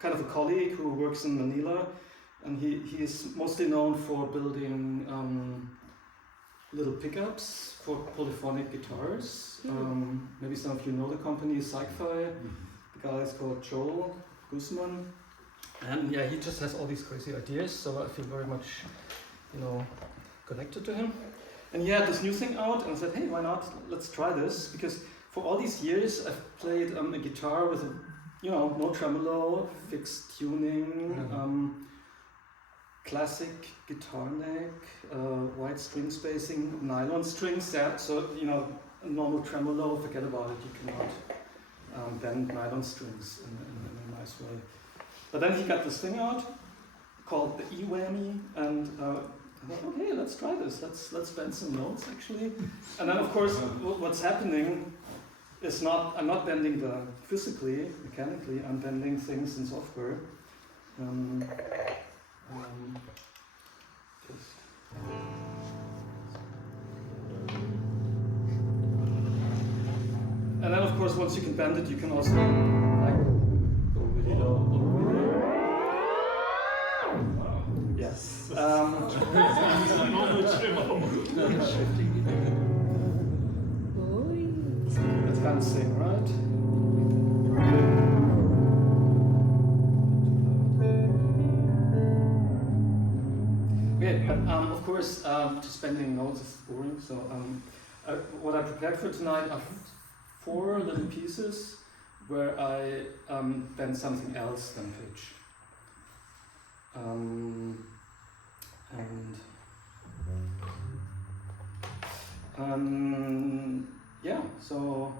kind of a colleague who works in Manila, and he is mostly known for building little pickups for polyphonic guitars. Maybe some of you know the company CycFi. The guy is called Joel Guzman, and yeah, he just has all these crazy ideas. So I feel very much, connected to him. And he had this new thing out, and I said, hey, why not? Let's try this, because for all these years I've played a guitar with no tremolo, fixed tuning, classic guitar neck, wide string spacing, nylon strings. Yeah, so a normal tremolo, forget about it. You cannot bend nylon strings in a nice way. But then he got this thing out called the eWhammy, and I thought, okay, let's try this. Let's bend some notes actually. And then of course, what's happening is I'm not bending them physically, mechanically. I'm bending things in software. And then of course, once you can bend it, you can also go really low. Yes. That's kind of sing, right? Okay, but of course, just bending notes is boring. So what I prepared for tonight are 4 little pieces where I bend something else than pitch. Yeah, so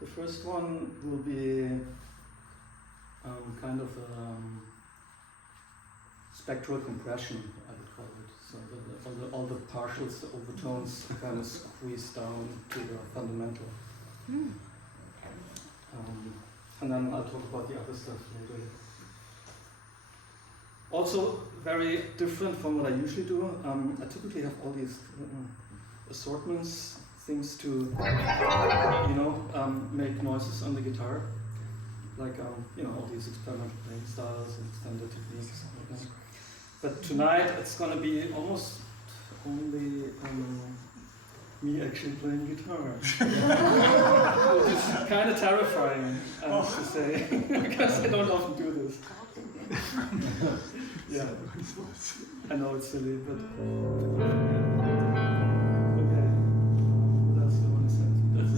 the first one will be kind of spectral compression, I would call it. So all the partials, the overtones, kind of squeeze down to the fundamental. And then I'll talk about the other stuff later. Also very different from what I usually do. I typically have all these assortments, things to make noises on the guitar, like all these experimental playing styles and extended techniques. But tonight it's going to be almost only me actually playing guitar. It's kind of terrifying, I have to say, because I don't often do this. Yeah, I know it's silly, but okay. That's the one sentence.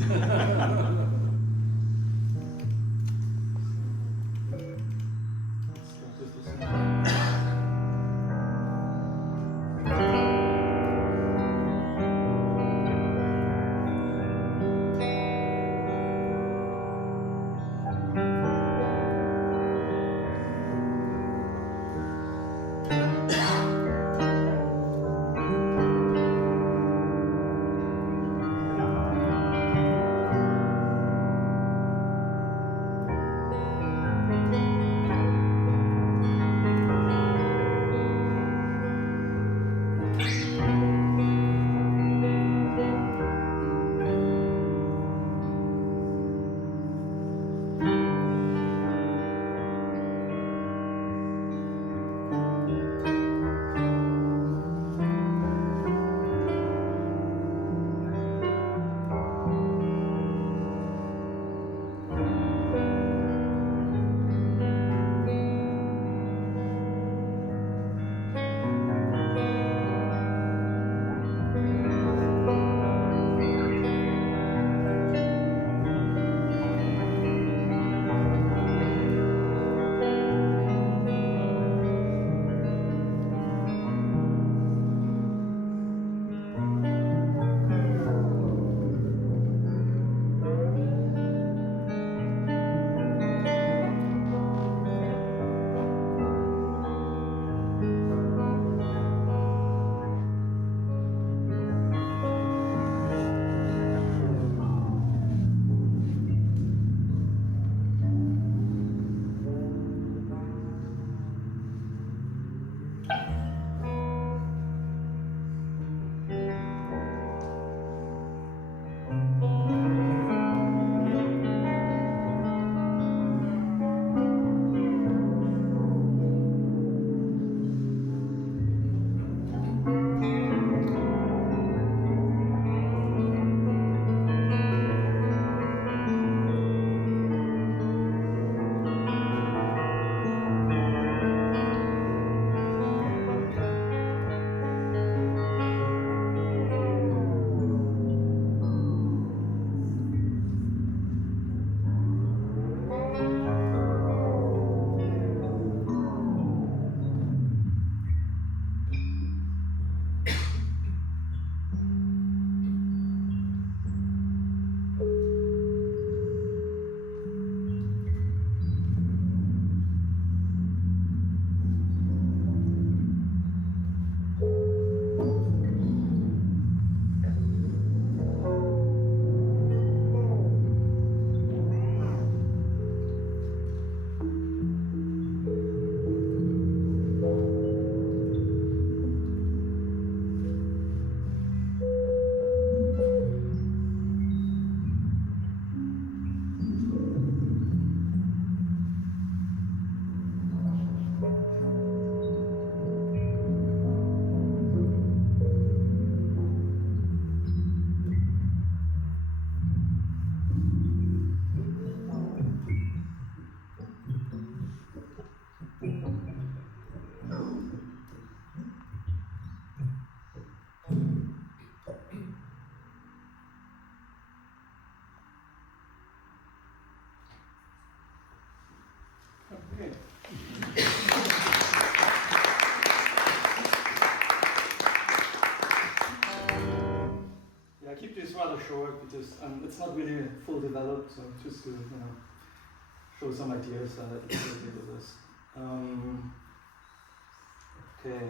Okay. Yeah, I keep this rather short because it's not really full developed, so just to show some ideas associated with this. Okay.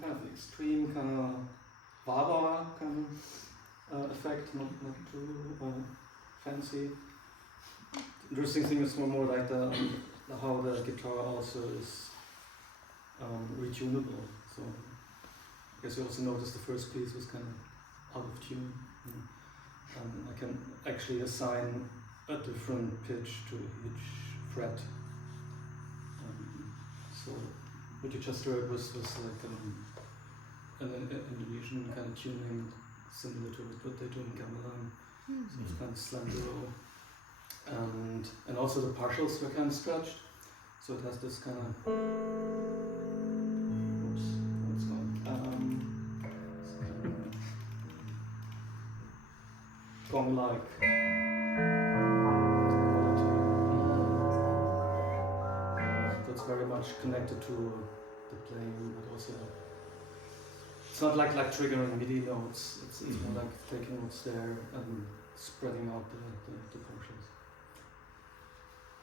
Kind of extreme, kind of wah-wah kind of effect, not too fancy. Interesting thing is more like the how the guitar also is retunable. So I guess you also noticed the first piece was kind of out of tune. I can actually assign a different pitch to each fret. So what you just heard was like an Indonesian kind of tuning, similar to what they do in gamelan. So it's kind of slender, and also the partials were kind of stretched. So it has this kind of, oops, what's gone? Gong-like. So it's very much connected to the playing, but also it's not like triggering MIDI notes. It's more like taking what's there and spreading out the portions.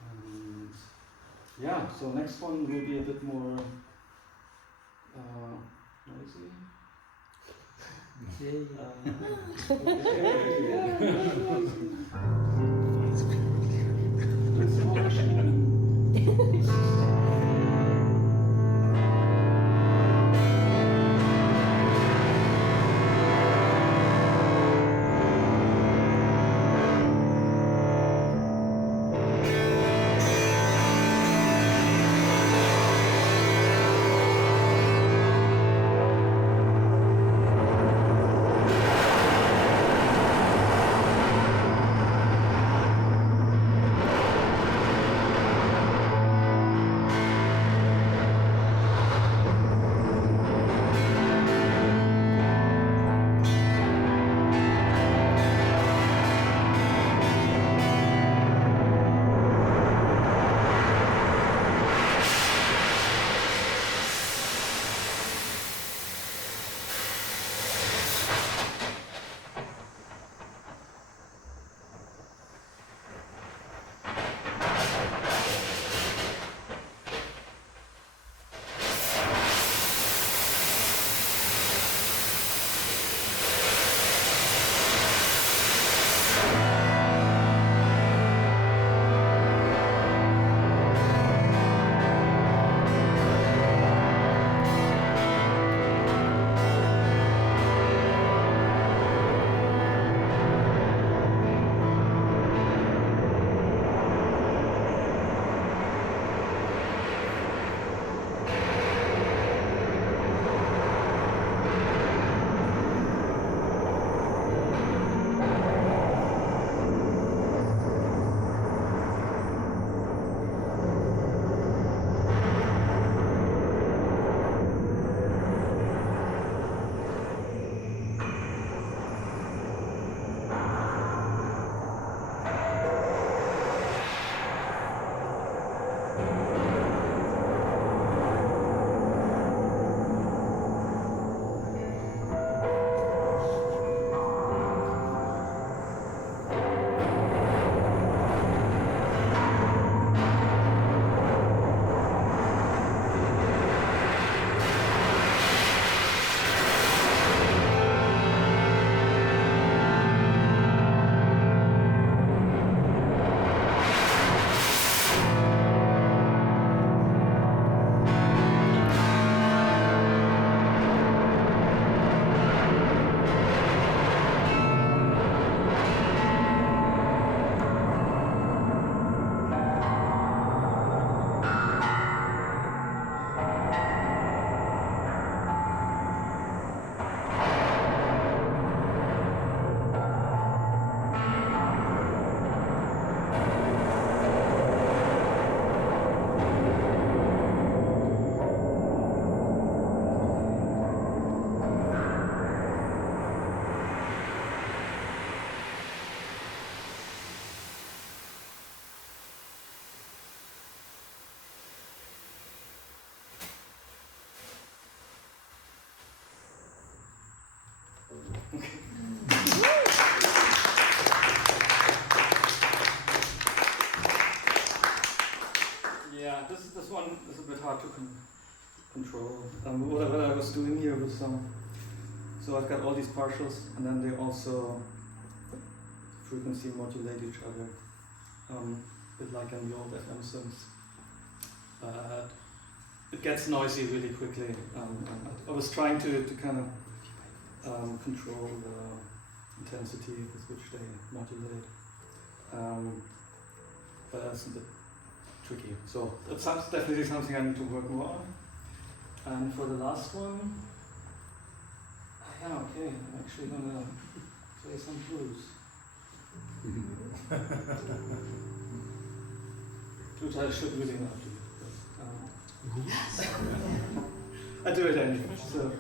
And yeah, so next one will be a bit more noisy. Yeah, this one is a bit hard to control. What I was doing here was so I've got all these partials, and then they also frequency modulate each other, a bit like in the old FM synths. but it gets noisy really quickly. I was trying to kind of control the intensity with which they modulate, but that's a bit tricky. So that's definitely something I need to work more on. And for the last one, yeah, okay, I'm actually gonna play some blues. Which I should really not do. But, I do it anyway. So.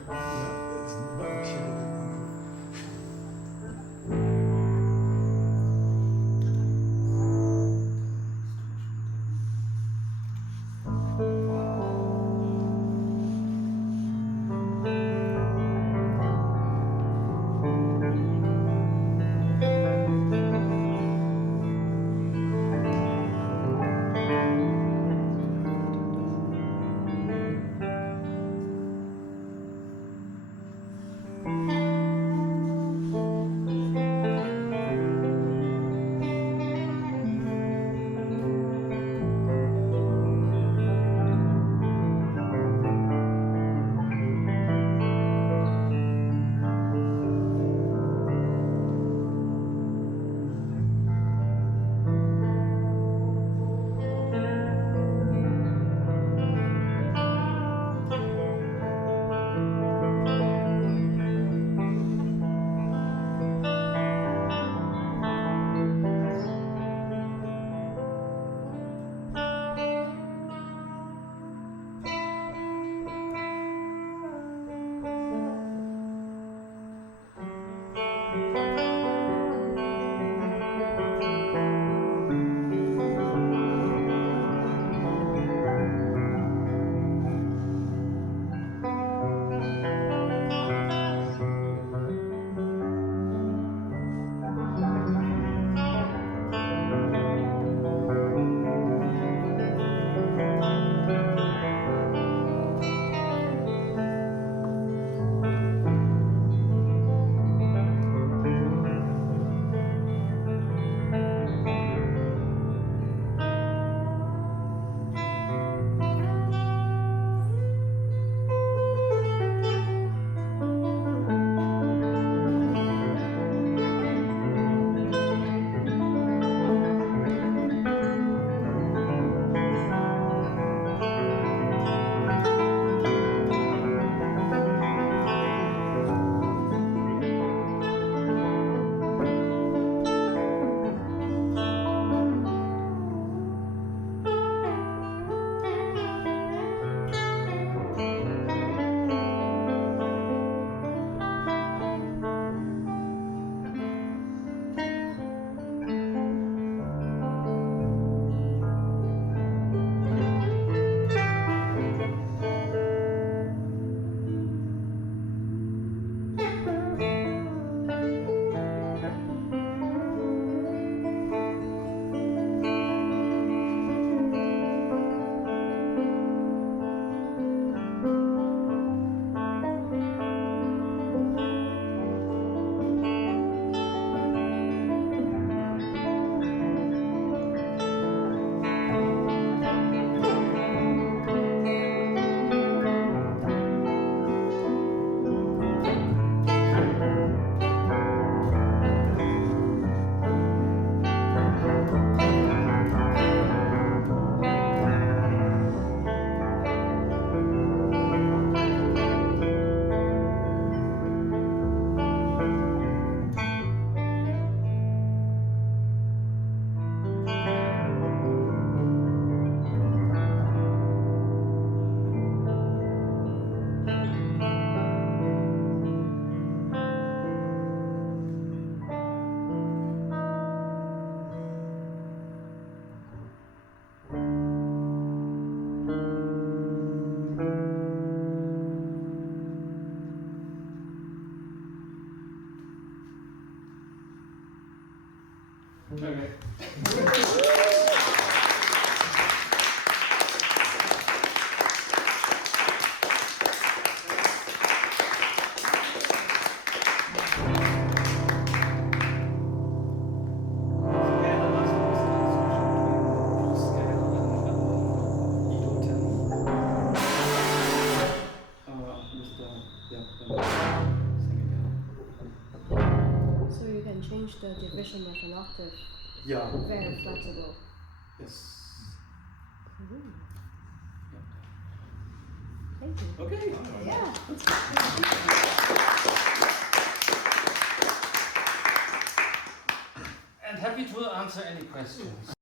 the division of an octave. Yeah. Very flexible. Yes. Mm. Yeah. Thank you. Okay. Yeah. And happy to answer any questions.